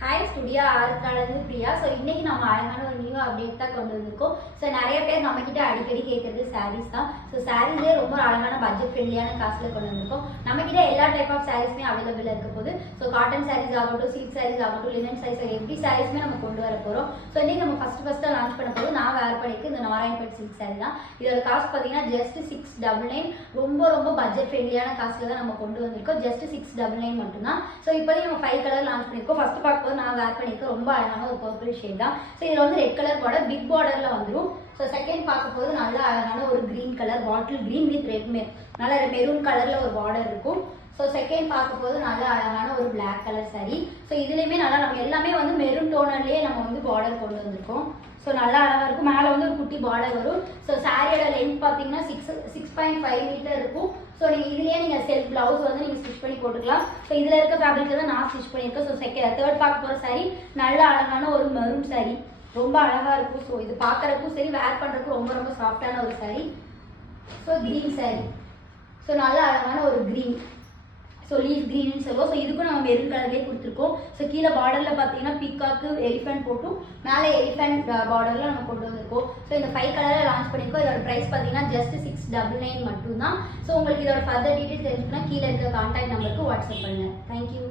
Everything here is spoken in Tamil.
ஹாய் ஸ்டுடியோ ஆறுக்காலருந்து பிரியா. ஸோ இன்றைக்கி நம்ம அழகான ஒரு நியூ அப்டேட் தான் கொண்டு வந்திருக்கோம். ஸோ நிறைய பேர் நம்மக்கிட்ட அடிக்கடி கேட்குறது சாரீஸ் தான். ஸோ சாரீஸே ரொம்ப அழகான பட்ஜெட் ஃப்ரெண்ட்லியான காசில் கொண்டு வந்திருக்கோம். நம்மக்கிட்ட எல்லா டைப் ஆஃப் சாரீஸுமே அவைலபிளாக இருக்க போது. ஸோ காட்டன் சாரீஸ் ஆகட்டும், சில்க் சாரீஸ் ஆகட்டும், லினன் சாரீஸ் எவ்ரி சாரீஸுமே நம்ம கொண்டு வர போகிறோம். ஸோ இன்றைக்கி நம்ம ஃபஸ்ட்டு லான்ச் பண்ண போது நான் வேர் பண்ணிக்கு இந்த நாராயண்பேட் சில்க் சாரீ தான். இதோட காஸ்ட் பார்த்தீங்கன்னா ஜஸ்ட் 699. ரொம்ப பட்ஜெட் ஃப்ரெண்ட்லியான காசில் தான் நம்ம கொண்டு வந்திருக்கோம். ஜஸ்ட் 699 மட்டும்தான். ஸோ இப்போதைக்கு நம்ம 5 கலர் லான்ச் பண்ணியிருக்கோம். ஃபஸ்ட்டு பார்க்கும்போது நான் வேர் பண்ணியிருக்கேன் ரொம்ப அழகான ஒரு பர்பிள் ஷேட் தான். ஸோ இதில் வந்து ரெட் கலர் பார்டர் பிக் பார்டரில் வந்துடும். ஸோ செகண்ட் பார்க்க போது நல்ல அழகான ஒரு green colour bottle green with red நல்ல மெரூன் கலரில் ஒரு பார்டர் இருக்கும். ஸோ செகண்ட் பார்க்க போது நல்ல அழகான ஒரு பிளாக் கலர் சாரீ. ஸோ இதுலேயுமே நல்லா நம்ம எல்லாமே வந்து மெரூன் டோனர்லேயே நம்ம வந்து பார்டர் கொண்டு வந்திருக்கோம். ஸோ நல்லா அழகாக இருக்கும். மேலே வந்து ஒரு குட்டி பார்டர் வரும். ஸோ சாரியோட லென்த் பார்த்தீங்கன்னா 6.5 மீட்டர் இருக்கும். ஸோ நீங்கள் இதுலேயே நீங்கள் செல்ஃப் ப்ளவுஸ் வந்து நீங்கள் ஸ்டிச் பண்ணி போட்டுக்கலாம். ஸோ இதில் இருக்க ஃபேப்ரிக்கில் தான் நான் ஸ்டிச் பண்ணியிருக்கேன். ஸோ தேர்ட் பார்க்க போகிற சாரீ நல்ல அழகான ஒரு மெரூன் சாரீ. ரொம்ப அழகாக இருக்கும். ஸோ இது பார்க்குறதுக்கும் சரி வேர் பண்ணுறதுக்கும் ரொம்ப சாஃப்டான ஒரு sari. So green sari. So நல்ல அழகான ஒரு க்ரீன். ஸோ லீஃப் க்ரீன்னு சொல்லுவோம். ஸோ இதுக்கும் நம்ம மெரூன் கலர்லேயே கொடுத்துருக்கோம். ஸோ கீழே பார்டரில் பார்த்தீங்கன்னா பிக்காக்கு எலிஃபென்ட் போட்டும் மேலே எலிஃபென்ட் பார்டரில் நம்ம கொண்டு வந்திருக்கோம். ஸோ இந்த 5 கலரில் லான்ச் பண்ணியிருக்கோம். இதோட ப்ரைஸ் பார்த்தீங்கன்னா ஜஸ்ட் 699 மட்டும்தான். ஸோ உங்களுக்கு இதோட ஃபர்தர் டீட்டெயில் தெரிஞ்சுக்கணும் கீழே இருக்க கான்டாக்ட் நம்பருக்கு வாட்ஸ்அப் பண்ணுங்கள். தேங்க்யூ.